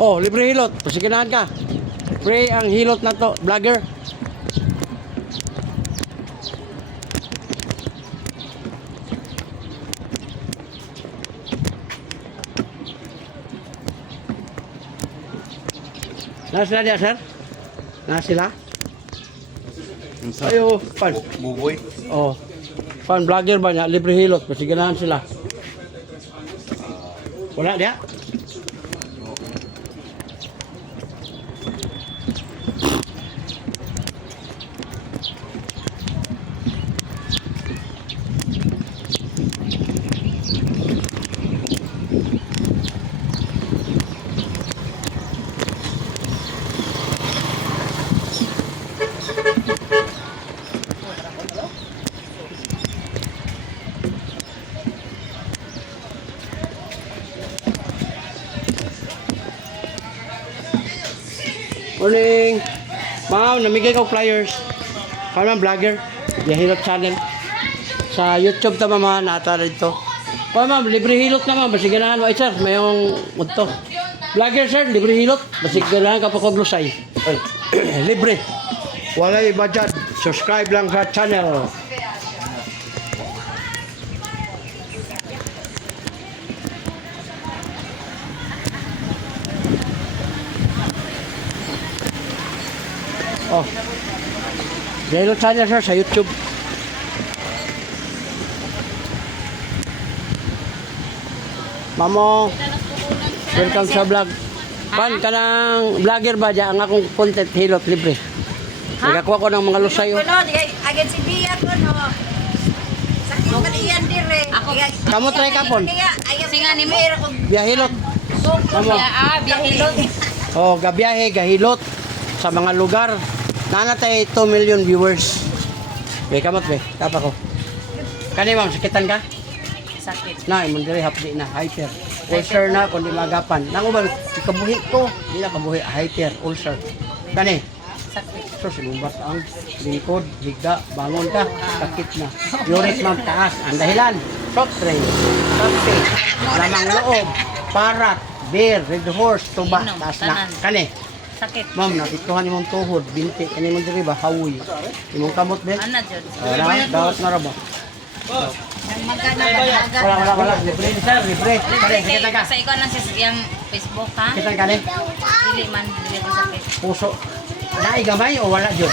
Oh, libre hilot. Pasiginahan ka. Free ang hilot na to, vlogger. Nasa sila dia, sir? Nasa sila? Ayo, pan. Buboy. Oh. Pan vlogger ba niya? Libre hilot. Pasiginahan sila. Wala dia? Morning! Ma'am, namigay ko flyers. Kaya man vlogger. Hilot channel. Sa YouTube ta mama, nata dito. Kaya ma'am, libre hilot na ma'am. Basig ganahan. Ay sir, mayong udto. Vlogger sir, libre hilot. Basig ganahan kapag koglusay. Libre. Walay budget. Subscribe lang sa channel. Oh. Hilot channel sir sa YouTube. Mamo, welcome sa vlog. Pan ka ng vlogger ba dyan? Ang akong content hilot libre. Nagakuha ko ng mga lusay. Kuno, agad si Bia ko no. Sakit man iyan dire. Ako Kamu try kapon. Singa ni mo. Biyahilot. Mamo. Biyahilot. Oh, gabiyahe, gahilot sa mga lugar. Nanatay 2 million viewers. Be kamot be, tapa ko. Kani ma'am, sakitan ka? Sakit. Na, imong diri hapdi na hyper. Ulcer na kundi magapan. Nanguban kabuhi ko, di na kabuhi hyper ulcer. Kani, Sakit. so sinumbat ang lingkod, higda, bangon ka, sakit na. Uric ma'am taas. Ang dahilan, soft drink, kape, lamang loob, parat, beer, red horse, tuba, Inom, taas na. tanan. Kani, Sakit. ma'am, napituhan imong tuhod, binti, kani mong diri ba, hawoy. Imong kamot be? Ana jud. Wala, dawat na ra ba? Magkano ba? Wala. Libre ni sir, libre. Kani, kita ka. Sa ikaw nang siyang Facebook ha? Kita kani, Dili man dili ko sakit. puso. Naay gamay o wala jud?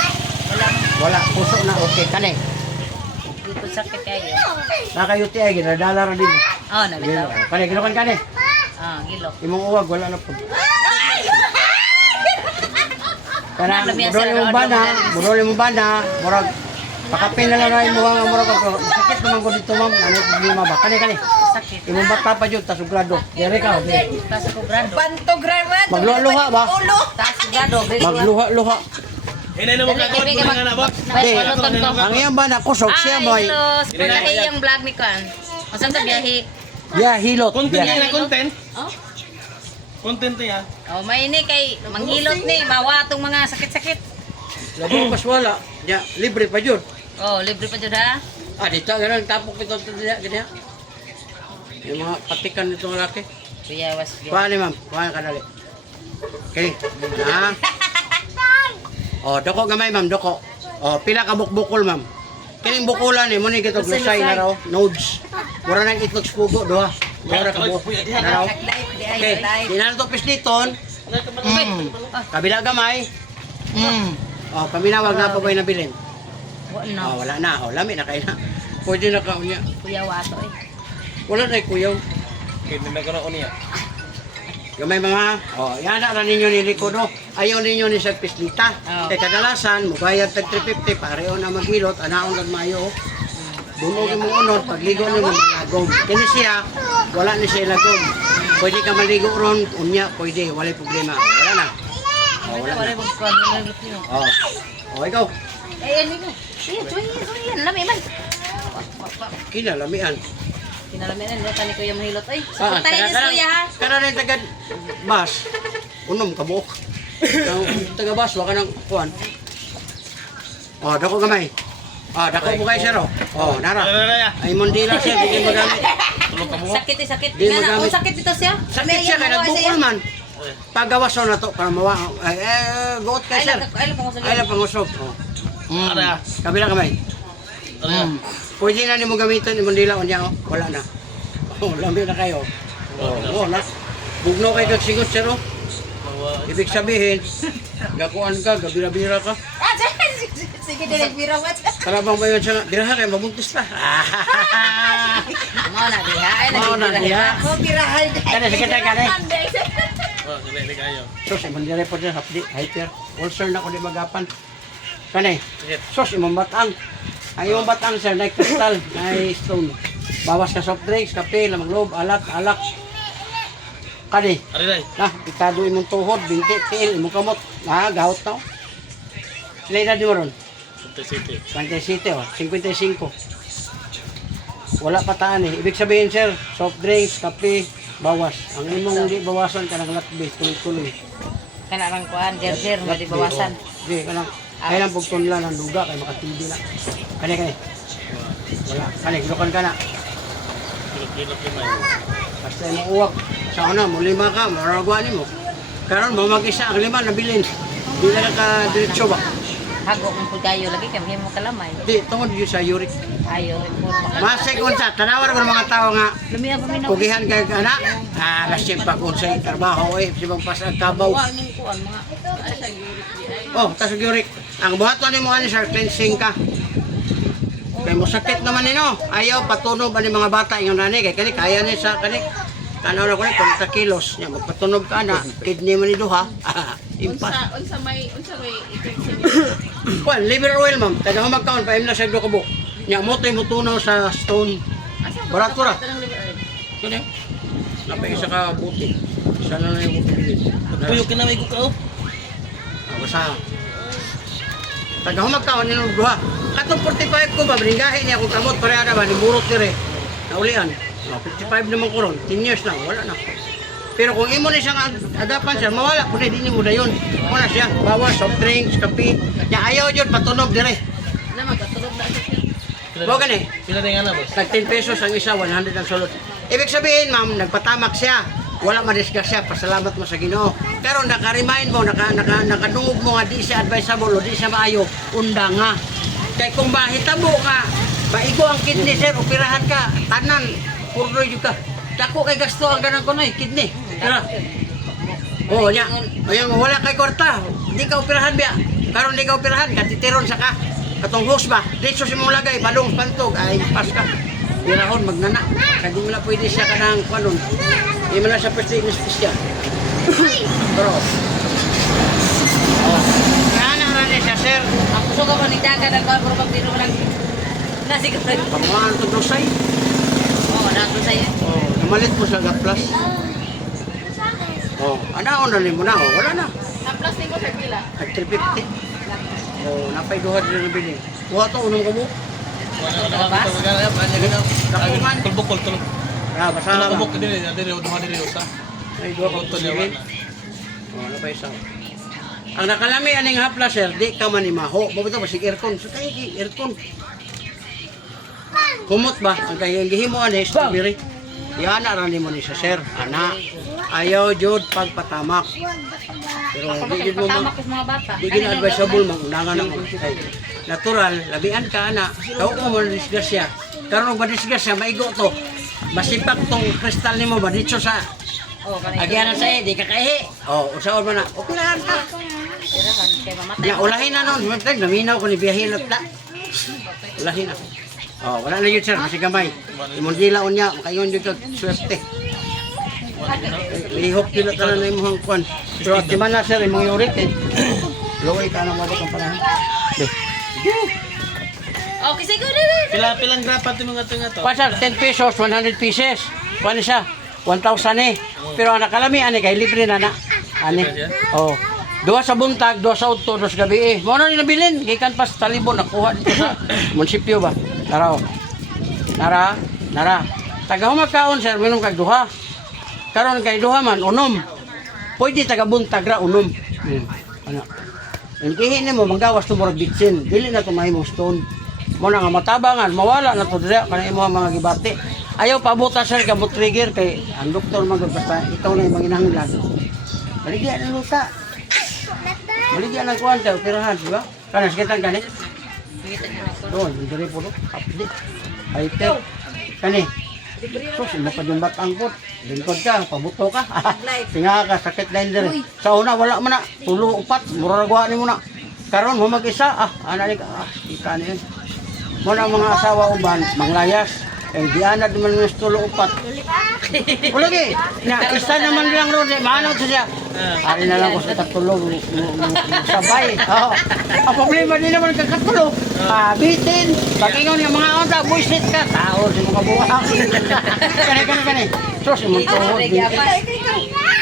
Wala Wala, puso na okay. Kani, dili ko sakit kayo. nakayuti ay, ginadala ra din. Oh, nabitaw. Kani, gilokan kani. Ah, gilok. Imong uwag, wala na po. Kana, Lamia, murol sir, imong bana, murag, pakapin na lang na imong mga murag ako. Sakit naman ko dito ma'am, ano yung problema ba? Kani. Sakit. Imong bata pa jud, tas grado. Dere ka, okay. Tas ko grado. Magluha-luha ba? Tas grado. Magluha-luha. Hinay na mo kakot. Muna nga na ba? May waluton ko. Ang iyang bana, kusog siya mo. Ay, los. Pulahi yung vlog ni Kwan. Masang sa biyahe. Yeah, hilot. Content Yeah. niya na content. Oh? Content niya. Oh, may ni kay manghilot ni mawa tong mga sakit-sakit. Labong pas wala. Ya, libre pa jud. Oh, libre pa jud ha. Ah, dito ganun tapok ito diya ganyan. Yung mga patikan nito ng laki. Kuya was biya. Paano ma'am? Paano ka dali? Okay. Ha? Oh, doko gamay ma'am, doko. Oh, pila ka bukbukol ma'am. Kining bukulan ni mo ni gito glusay na raw, nodes. Mura nang itlog pugo duha. Mura ka buko na raw. Okay, dinan to pisliton. Kabila gamay. Oh, paminawag na pa koy nabilin. No. Oh, wala na. Oh, lami na kay na. Pwede na ka unya. Kuya wato eh. Wala na kuyaw. Okay, nagkaroon niya. Gamay mga, oh, yan na ninyo ni Rico, no? Ayaw ninyo ni Sir Pislita. Oh. Kaya kadalasan, mugayad tag 350, pareho na maghilot, anaon ng mayo. Bunog mo unod, pagligo ni mo lagom. Kini siya, wala ni siya lagom. Pwede ka maligo ron, unya, pwede, wala problema. Wala na. Oh, wala Wala na. mo kon mo lutino. Oh, oh, ikaw, Eh, ano mo? Suyan, lami man. kinalamian. Kinalamian do tani kuya mahilot ay. Ah, Tayo ni kuya ha. Kana rin tagad bas. Unom ka buok. Taga bas wa ka nang kuan. Oh, dako gamay. Ah, dako mo kay sir. Oh, nara. Ay mondila siya di magamit. Tulog ka mo. Sakit eh, sakit. Di Nga na, magamit. oh, sakit dito siya. Sakit siya kay nagbukol man. Pagawaso na to para mawa. Buot kay sir. Ay, lang ko Ay lang pangusog. Oh. Ara. Kabila kamay. Ano? Pwede na nimo gamiton imong dila unya oh. Wala na. Oh, lambi na kayo. Oh, na. Bugno kay kag sigot sir oh. Ibig sabihin, gakuan ka, gabira-bira ka. Ah, sige, direct biro what? Karabang ba yun siya nga, biraha kayo, mabuntis ta. Mo na diha, ay Mao na diha. Ko birahan. Kani, sige tayo kani. Oh, dili kayo. Sus, imong dire po siya, hapdi, hyper. Ulcer na ko di magapan. Kani, Sige. sus, imong batang. Ang imong batang sir, na crystal, na stone. Bawas ka soft drinks, kape, lamang loob, alak. Kani, Ari dai. nah, itado imong tuhod, binti, tiil, imong kamot. Gahot na oh. Sila na di mo ron? City. 27 oh, 55. Wala pataan eh. Ibig sabihin sir, soft drinks, kape, bawas. Ang imong di bawasan ka ng latbi, tuloy-tuloy. Kana rang kuan, jerjer nga di bawasan. Di, kanang kailang pagtunla ng luga, kay makatindi na. Kani. Wala. Kani, gilukan ka na. Pilok-pilok yun man. Basta imong uwak. Sa una, mo lima ka, maragwa ni mo. Karon mamag-isa ang lima nabilin. Di na ka diretso ba? Hago mo pud kayo lagi kay mo kalamay. Di, tungod yun sa uric. Ayo, report mo. Masig unsa, tanawar ko ng mga tao nga, Lumiya pa minaw. pugihan kay anak. Lasim pa kung sa trabaho eh, si bang pasag kabaw. Wa mong kuan mga ay sa yurik. Oh, tas uric. Ang buhaton ni mo ani sir, cleansing ka. Kay mo sakit naman nino. Ayaw patunog ani mga bata yung nani kay kani kaya ni sa kani. Tanaw na ko ni 40 kilos nya magpatunog ka na, kidney man ni duha. Impas. unsa may effect sa Kuan, liver oil ma'am. Taga humagkaon pa imna sa kabuk. Nya mo tay mutunaw sa stone. Barato ra. Kani. Napay isa ka buti. Isa na lang yung buti. Puyo kinamay ko ka oh. Basta. Taga humagkaon ni nung duha. Katong 45 ko ba, bringahin niya kung kamot pareha na ba, nimurot dire. Naulian. 55 naman ko ron, 10 years na, wala na. Pero kung imo ni siyang adapan siya, mawala kung hindi mo na yun. Muna siya, bawas, soft drinks, kape. Nya ayaw yun, patunog dire. Na magkatulog na siya. Bawa gani, Pila din ana boss. tag 10 pesos ang isa, 100 ang sulot. Ibig sabihin ma'am, nagpatamak siya. Wala madiscuss siya, pasalamat mo sa Ginoo. Pero naka-remind mo, nakadungog mo nga di siya advisable o di siya maayo, unda nga. Kaya kung mahitabo nga, maigo ang kidney sir, operahan ka, tanan, purdoy ka. Dako kay gasto ang ganang kunoy, kidney. Tara. Oh, nya. Ayun, wala kay kwarta. Di ka operahan biya. Karon di ka operahan, katitiron sa ka. Katong hose ba? Dito si mong lagay, balong pantog, ay pas ka. Birahon, magnana. Kaya di mo na pwede siya ka ng kwanon. Di mo na siya pwede siya. Pero, oh. Kaya na siya, sir. Ako suga man ni daga nag puro pag biro lang. Nasi ka. Pamuhaan ito dosay. Oh, nato sa iyo. Oh, namalit mo sa Gaplas. Oh, anaon na mo na, oh. Wala na. Ang plastic ko sa pila. At 350. Oh, napay duha din na bili. Kuha to, unong kamo. Wala na ako magana anya ganaw. Dakuman. Tulbok tulog. Ah, basta Ano lang. ko bok dili dili duha dili usa. Ay, duha ka Tulog sige. yawan. Oh, napay isa. Ang nakalami aning hapla, sir, di ka manimaho. Mabito ba, sige aircon. So, kaya aircon. Kumot ba? Ang kaya gihimo ani strawberry. Yan na rin mo ni sa sir. Ana. Ayaw jud pagpatamak. Pero di gid mo Tama ko sa mga bata. di gid advisable mangundangan ang kay natural labian ka ana. Daw ko mo disgrasya. Karon ba disgrasya maigo to. Masipak tong kristal nimo ba dito sa Oh, kanay. agyanan sa di ka kaihi. Oh, usaon man na. Operahan ka. Tirahan kay mamatay. Ya ulahin na non. Matag naminaw ko ni biyahilot na. Ulahin na. Oh, wala na yun sir, kasi gamay. Imong dilaon niya, makayon yun kag swerte. Lihok yun na na imong kwan. Pero at di man na sir, imong yurik eh. Laway ka na mabot ang panahon. Okay, sige na. Pilang grapat yung mga tunga to. Pa sir, 10 pesos, 100 pieces. Kwan siya, 1,000 eh. Pero ang nakalami, ani kay libre na na. Ani. Oh. Duha sa buntag, duha sa udto, duha sa gabi eh. Mo na ni nabilin, gikan pas talibon nakuha dito sa munisipyo ba. Nara oh. Nara. Taga humakaon sir, minom kag duha. Karon kay duha man unom. Pwede taga buntag ra unom. Ano? Ang kihin nimo manggawas to murag bitsin. Dili na to mahimong stone. Mo na nga matabangan, mawala na to dira kana imo mga gibati. Ayaw pabuta sir ka mo trigger kay ang doktor man basta ikaw na yung manginahanglan. Baligyan ng luta. Baligyan ng kuwanta, operahan, di ba? Kanas kitang kani? Doon, hindi po no? Kapdi. Ay, kani. Sus, mo pa yung batangkot. Lingkod ka, pabuto ka. Singa ka, sakit na hindi. Sa una, wala mo na. Tulo, upat, muraragwa ni mo na. Karon mo mag-isa, anak ka, ika na yun. Muna ang mga asawa uban, manglayas. Eh, di anad naman ng tulo, upat. Wala di. Na, isa naman lang ron, maanaw to siya. Ari na lang ko sa katulog, sabay. Ang problema din naman kakatulog. Bitin, pakingon yung mga onda, buisit ka. Tao, si mga buwak. Kani. Sos, yung tuhod.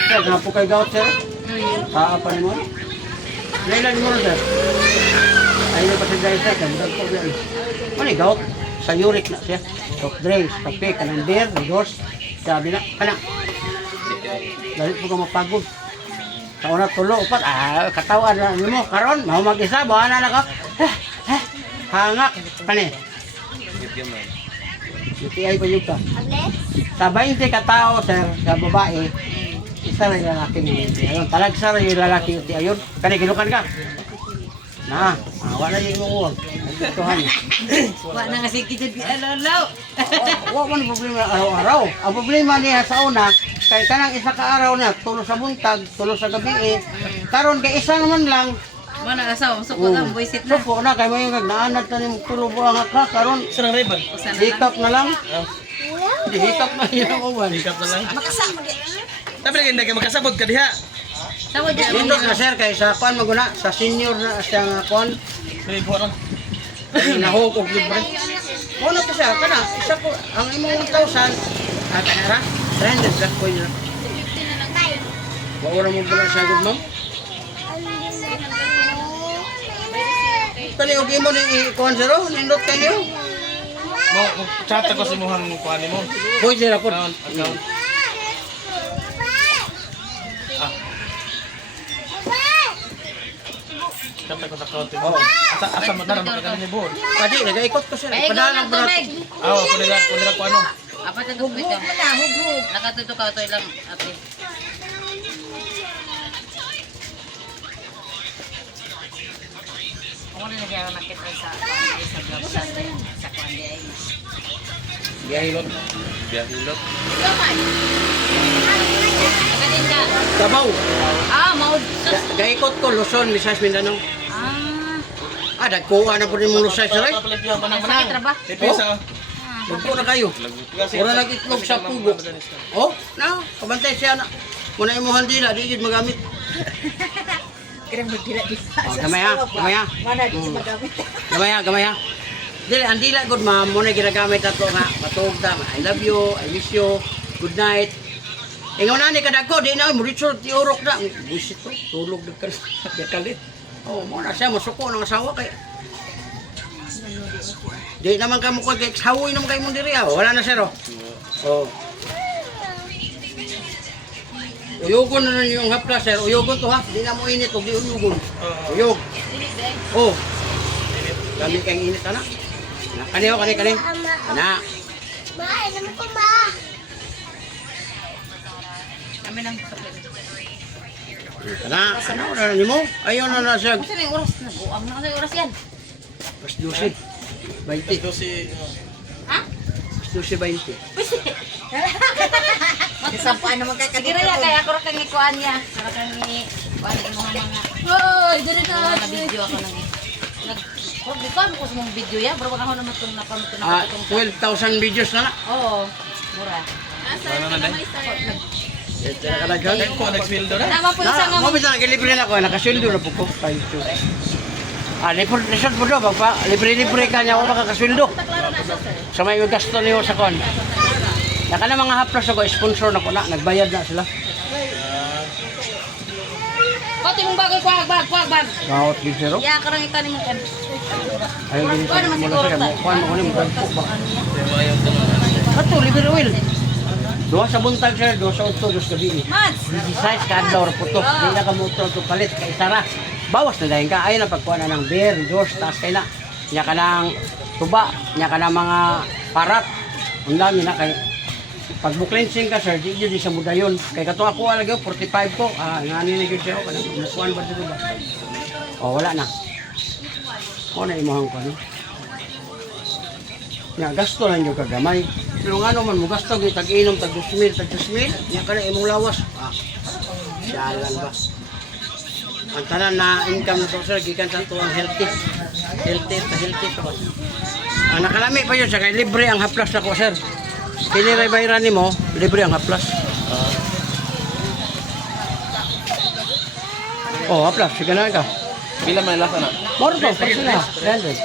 Sir, napo kay gout, sir? Kaapan mo? Nailan mo, sir? Ayun na pa si Jai, sir. Kandag po yan. Ano yung gout? Sa uric na siya. Soft drinks, kape, kanandir, dos. Sabi na, kana. Dahil po ka mapagod. Sa una tulo, upat, katawan na mo. Karon, mau mag-isa, bahala na ka. Hangak. Kani? UTI pa yung ka. Sa 20 katao, sir, sa babae, isa rin lalaki niya. Ayun, talagsa rin yung lalaki UTI. Ayun, kani, kinukan ka. Na, wala yung uwag. Tuhan. Wala nga sige dyan, alalaw. Wala man problema araw-araw. Ang problema niya sa una, kay kanang isa ka araw niya, tulo sa buntag, tulo sa gabi karon kay isa naman lang. Mana asawa, suko lang, buisit na. Suko na, kay may naanad na ni tulo buang ka, karon Saan ang ribbon? hikap na lang. Di hikap na yun ang uwan. Hikap na lang. Makasama din. Tapi lagi hindi kayo magkasabot ka diha. Tawa dyan. Dindot na sir, kay sa kuan maguna, sa senior na siya nga kuan, May buwan. nahukog libre. Muna po siya, kana, isa po, ang imong 1,000, kanara, 300 lang po yun. Maura mo pala siya, good ma'am? Kani, okay mo ng i-kuhan zero, nindot kayo. Chat ako sa muhang kuha mo. Hoy, sila po. Account. Chat ako sa account mo. Asa mo na lang ni Bod. Padi, nag-ikot ko sila. Ay, Padalang ikaw ba na natin? tubig. Kundi ko ano. Apa ito ito? Hughug na, hughug. Nakatuto ka ito lang, ate. Ako na nagyara nakita sa vlog sa Kwandi ay. Biyahilot. Biyahilot. Ikaw man. Nakatin ka. Sabaw. Maud. Gaikot ko, Luzon, Visayas, Mindanao. Dagkuha na po rin mong Lusay, sir. Papalipihan pa ng Sakit manang. ra ba? Tipisa. Dagko na kayo. Mura nag-itlog sa pugo. Oh, na, kabantay siya na. Muna imuhan dila, di yun magamit. Kaya magdila di pa. Gamaya. Mana di magamit. Gamaya. Dili, ang dila, good ma'am, muna ginagamit ato nga. Matug ta, I love you, I miss you, good night. Ingaw na ni kadagko, di na, muritsol, tiurok na. Buisit to, tulog na kalit. Oh, muna siya, masuko ng asawa kay. Di naman ka mo kay sawoy naman kayo mong diri. Wala na sir, oh. Oh. Uyugon na nun yung hapla, sir. Uyugon to, ha? Di na mo init, huwag di uyugon. Uyog. Oh. Dami kayong init, anak. Kani. Anak. Kami nang sakit. Anak. Ano na mo? Ayaw na na siya. Kasi na yung oras na. Buang na kasi oras yan. Pas 12. 20. Ito si... Ha? Pas 12, 20. Magsampaan naman kay Sige raya, kaya ako kang ikuan niya. Para kang ikuan mo mga... Hoy, dali na. Nag-video ako nang... Nag-ikuan ko sa mga video ya. Pero ako naman itong napamito na 12,000 videos na na. Oo. Mura. Asa Ano na ka dahil? may sir. Ito na kalagyan. Ay, ko, nag-sweldo na. Tama po yung Na, sanga mo bisa libre na ko, nakasweldo na po ko. Libre po do, libre ka niya ako makakasweldo. Taklaro na siya sir. Sa may gasto niyo sa kon. Naka na mga haplas ako, sponsor na ko na, nagbayad na sila. Pati mong bagay, kuwag bag. Bawat di zero. Ya, karang ikaw ni mo kan. Ayun din Kuha naman sa siguro mula ta. sa kuan mo ko ni mo po ba. Ayaw ko naman. Ato libre oil. Duha sa buntag sir, duha sa utto, duha sa gabi. Mats! Size ka adlaw ra puto. Di na ka mo to palit kay Sara. Bawas na dahil ka ayon na pagkuha na ng beer, dos, tas kay na. Nya ka ng tuba, nya ka ng mga parat. Ang dami na kay Pag bu-cleansing ka sir, di yun sa mudayon. Kaya kato ako alagyo 45 ko. Ngani na gyud siya ko kanang mukuan ba dito ba? Oh, wala na. O na imong ko no. Nga gasto lang yung kagamay. Pero nga naman mo gasto gyud tag-inom tag 2,000 nya kana imong lawas. Sialan ba? Ang tanan na income na to sir gikan sa tuwang healthy. Healthy to. Nakalami pa yun siya kay libre ang haplas na ko sir. Kiniray bayaran nimo, libre ang haplas. Oh, haplas, sige na ka. Pila man lasa na? Moro to, para sila. 300.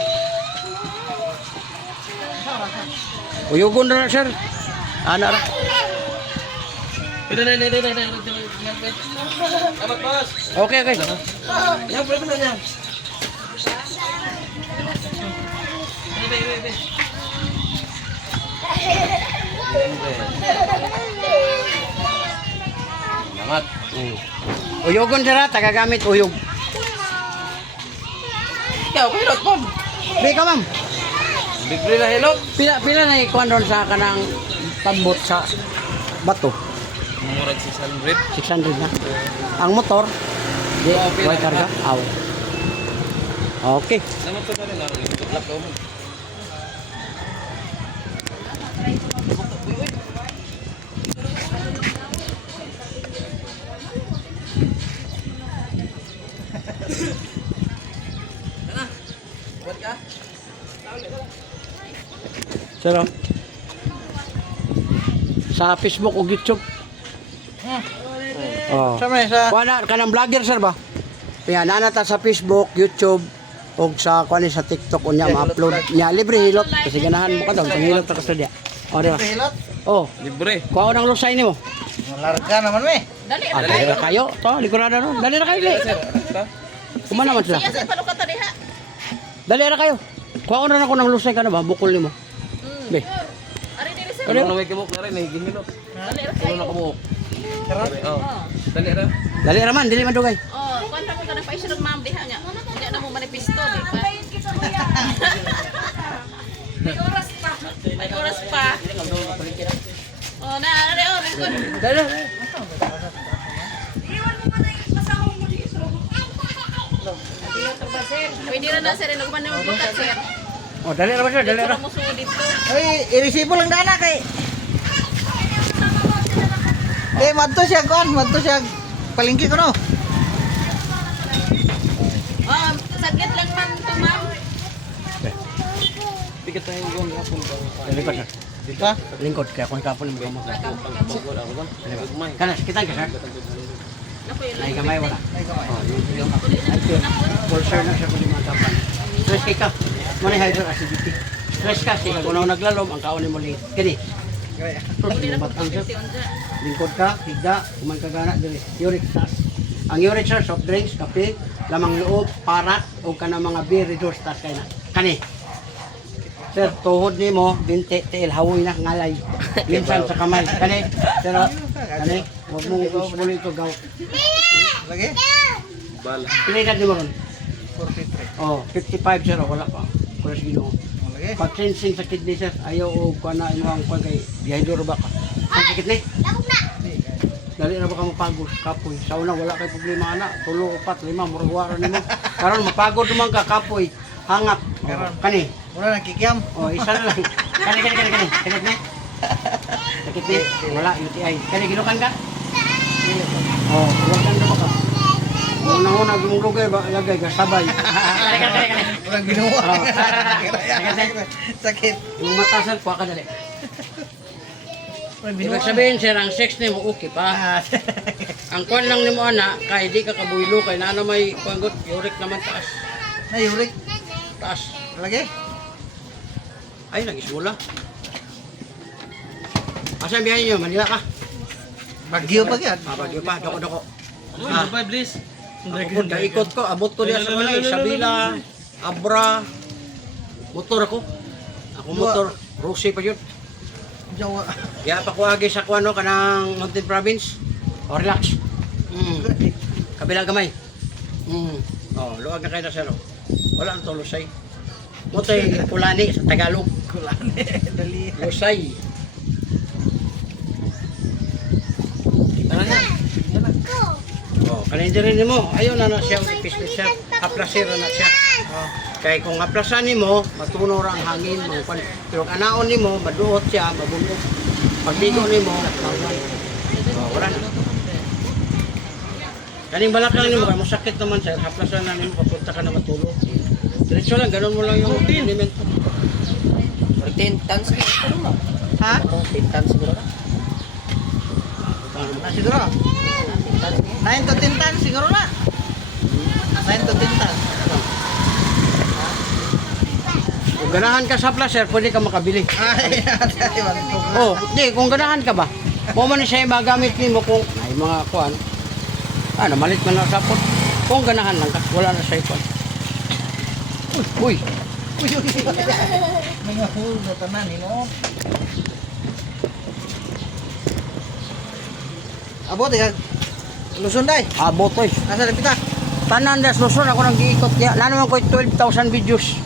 Uyugon na sir. Ana ra. Ito na. Amat pas. Okay. Yang berapa nanya? Be. Amat. Uyugon sir, tagagamit uyog. Ikaw, pilot po. Be ka ma'am. Libre na hello. Pila na ikuan doon sa kanang tambot sa bato. Murag 600. 600 na. Ang motor, di way karga. Aw. Okay. Sama to na rin ako. Lap ko mo. Buat ka? Sir, oh. Sa Facebook o YouTube. Oh. Sa Kuana kanang vlogger sir ba? Kaya nanata sa Facebook, YouTube o sa kuan sa TikTok unya ma-upload nya libre hilot kasi ganahan mo ka daw kung hilot ka sa dia. Oh, di ba? pilot? Oh, Libre. kuha nang lusay nimo. Larga naman me. Dali. Dali ra kayo. To, likurada ron. Dali ra kayo. Kumana man sila. Siya sa palukat na diha. Dali ra kayo. Kuha na ako ng lusay ka na ba? Bukol nimo. Be. Ari dili sir. Ano may kibok na rin, nahigihilot. Dali ra Ano kayo. na kabuk? Oh. Dali ra. Dali ra man, dili man dugay. Oh, kwanta mo ka na pa ma'am diha nya. Nya na mo manipisto, di ba? May oras pa. Oh, ari oh, lingkod. Dali ra. Pwede ra na sir, nagman mo bukat sir. Oh, dali ra ba sir? Dali ra. Mo sugod dito. Ay, i-resibo lang dana kay. Eh, madto siya palingki ko no. Oh, saglit lang man to ma'am. Tiket tayo yung hapon ba? Lingkod sir. Ha? Lingkod kaya kung kapon mo mo. Wala ko ba? Gumay. Kana kita ka sir. Naku yun. Ay gamay wala. Oh, yung full sir na siya kung lima kapan. Stress ka. Mani hydro acidity. Stress ka sige kung naglalom ang kaon mo ling. Kini. Uli na po Batang sir. unja. Lingkod ka, higda, kuman ka gana dili. Uric taas. Ang uric sir, soft drinks, kape, lamang loob, parat o kana mga beer reduced taas kay na. Kani. Sir, tuhod nimo, binti, tiil, hawoy na, ngalay. Minsan sa kamay. Kani. Sir, oh. Kani. Huwag mong usbuli ito, gaw. Lagi? Bala. Pinagad nimo ron. 43. Oh, 55 sir, oh, wala pa. Kuras ginoo. Lagi? Pag cleansing sa kidney sir, ayaw o kuha na inuang kuha kay dihydro ba ka. Ang sakit ni? Dali na ba ka mapagod, kapoy. Sa una, wala kay problema na. 3, 4, 5, muragwara nimo. Karon mapagod naman ka, kapoy. Hangak. Oh, kani. Mura nagkikiam. Oh, isa na lang. Kani. Sakit ni? Sakit ni? Wala, UTI. Kani, ginukan ka? Oh, huwag kang naman ka. Una-una, gumulugay ba? Lagay ka, sabay. Kani. Mura ginawa. Oh. Sakit. Sakit. Yung mata sir, kuha ka dali. Ibig sabihin sir, ang sex ni mo okay pa. Ah, Ang kwan lang ni mo ana, kay di ka kabuylo, kay na may kwangot, uric naman taas. Yurik. Taas. Lagi? Ay, nag-isula. Asa ang biyahe nyo? Manila ka? Bagyo pa yan. Bagyo pa, doko-doko. Ah, bye, please. Ako, ikot ko, abot ko diya sa Malay, Sabila, Abra, motor ako. Ako motor, Rosie pa yun. Jawa. Kaya pa ko agi sa kuano kanang Mountain Province. O relax. Kabila gamay. Oh, luwag na kayo na sir. Wala ang to lusay. Motoy pulani sa Tagalog. Kulani. Dali. Lusay. Kanindirin nimo, ayaw na siya pislit siya, aplasir na siya. Kaya kung aplasan nimo, matuno ra ang hangin, mangpan. Pero anaon nimo, maduot siya, mabulok. Pagdigo nimo, mangwan. Wala na. Kaning balakang nimo, kaya masakit naman sir, aplasan na nimo, papunta ka na matulog. Diretso lang, ganun mo lang yung movement. 10 tons siguro mo. Ha? 10 tons siguro ka. Na siguro. 9 to 10 tons siguro na. 9 to 10 tons. Kung ganahan ka sa placer, pwede ka makabili. Ay, Oh, di, kung ganahan ka ba? Mo man siya magamit nimo kung ay mga kuan. Namalit man na sa pot. Kung ganahan lang ka, wala na sa ipon. Uy, mga hulo tanan mo. Abo tiga Luzon day. abot oy. Asa dapita? Tanan das Luzon ako nang giikot niya. Nano man ko 12,000 videos.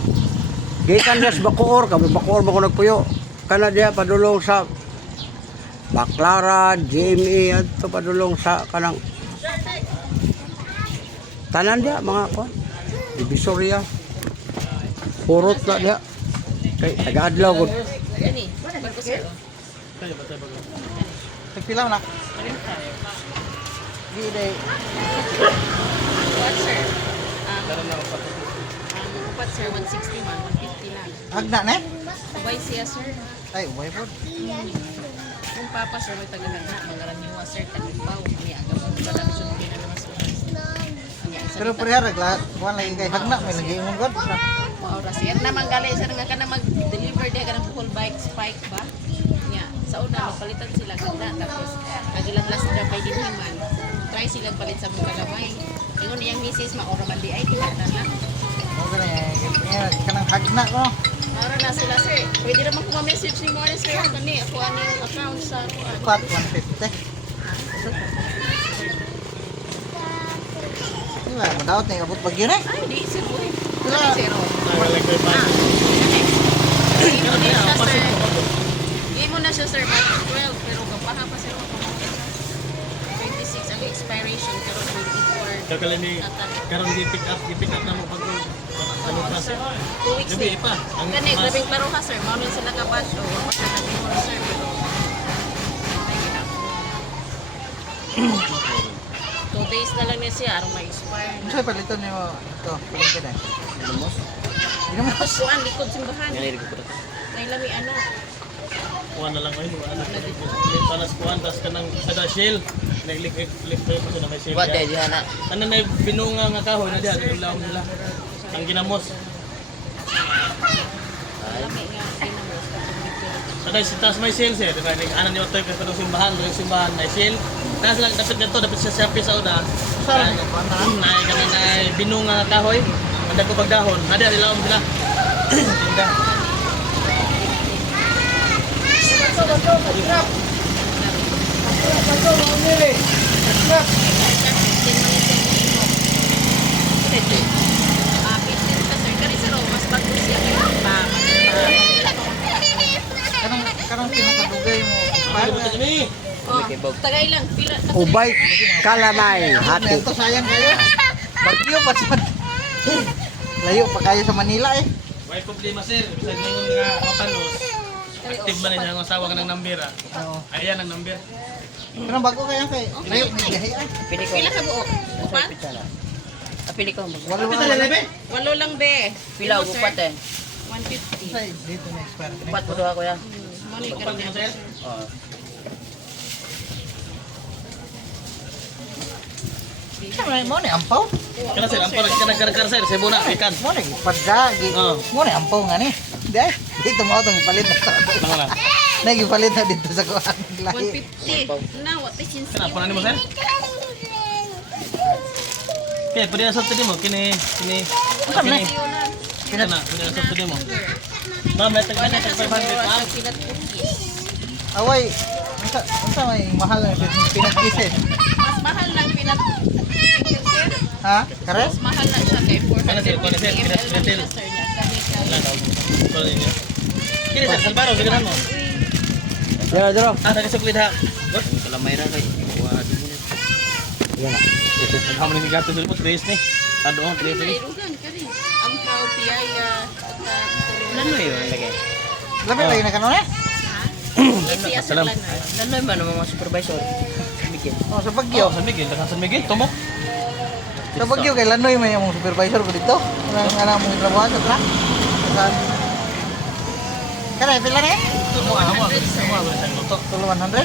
Gikan das Bacoor, kami Bacoor ba ko nagpuyo. Kana diya padulong sa Baclaran, GMA adto padulong sa kanang tanan diya mga kuan. Divisoria. Purot na diya. Kay taga-adlaw gud. Gani, bago sir. Tagpilaw na. Di day. What sir? Upat sir, 160 man, 150 lang. Hagna ne? Ubay siya sir. Ay, way pod. Kung papa sir, may tagaganda. Mangaran niyo sir, tagipaw. Niya, agam mo production din na naman sir. Pero parehara la kuan lagi kay hagna may lagi imong god. Maura siya. At naman gali sir nga ka na mag-deliver dia ka ng full bike spike ba? Nya, sa una magpalitan sila ganda tapos kagilang last job kay dinhiman. Try silang palit sa mga gamay. Ingon iyang misis maura man di ay kinahanglan lang. Mo gani kanang hagna ko. Maura na sila sir. Pwede naman ko ma-message ni mo sir kani ako aning account sa Pat 150. Wala madaot na abot bagyo na. Ay, di sir boy. Wala. Zero. Hindi mo na siya sir, 12 pero kapaha pa sir ako. 26 ang expiration pero 24. Kagala ni karon di-pick up na mo pag ano pa sir. 2 weeks Gabi din. pa. Ang Gani, mas grabing klaro ka sir. Maunin sila kabash o pa siya nag-iwan sir pero ay ginako. 2 days na lang niya siya, arong ma-expire na. Unsa paliton nimo to? Paliton na. Lumos. Dinamos. Kuan, likod simbahan. May lami anak. kuan na lang ngayon, ano na panas kuan tas kanang sada shell. Naglik pa ko na may shell. What day diha na? Ano na binunga nga kahoy na diha, ilaw nila. Ang ginamos. Lami nga, pinamos. Sada si tas may shell sir, diba? Ano ni otoy ka sa simbahan may shell. Nasa lang dapat dito, dapat sa Shopee sa una. Nay kami na binunga nga kahoy. Ada ko pagdahon, ada ilaw nila. Tinda. Karang pinakadugay mo. Tagay lang, pila. Ubay kalamay hati. Ito sayang kayo. Bagyo pa sa layo pa kayo sa Manila eh. May problema sir, bisag ningon nga mapanos. Active man niya ang asawa ka ng number ah. Oo. Ayan ang number. Pero bago kaya kay layo ni gahi ay. Pili ko. Pila ka buok? Upat? Pili ko. Walo Kapit na lebe. Walo lang be. Pila og upat eh. 150. dito na expire. Upat po ako ya. Money ka Kapit mo sir. Oh. Mo ni ampaw. Kana sir, ampar ka nagkarkar sir, sa buna ikan. Mo ni pagdagi. Oo. Mo ni ampaw nga ni. Dai, dito mo tong palit na. Lang. Nagipalit na dito sa kuan. Lahi. 150. Na, what is in Kana punan mo sir? Kaya pwede na sa tadi mo, kini. Kini. Kina na, pwede na sa tadi mo. Ma'am, may tag 500 ma'am. Peanut cookies. Away. Unsa may mahal na pinagkisin? Mas mahal ng peanut cookies, sir. Ha? Kare? Mas mahal na siya kay 450 Ano, sir? Ano, sir? ml lang Pinatil. siya, sir. Niya. Kami ka. Wala daw. Wala niya. Kini sir, salbaro sige na mo. Ya, dro. Ah, tadi suklid ha. Kalamay ra kay. Naghamon ni gato dito 3 ni. Ado 3 ni. Irugan ka rin. Ang tao, piyaya, at Lanoy yun lagi. Labi lagi na kanon eh? Isi asa Salam. lang. Lanoy man ang mga supervisor. Sa Miguel. Oh, sa Yo, Bagyo. San Miguel, San Miguel, tumbok. Sa Bagyo kay Lanoy man yung supervisor ko dito. Ang alam mong trabaho sa truck. Kana pila na eh? Tumbok, amo. Amo, 100. Tulo 100.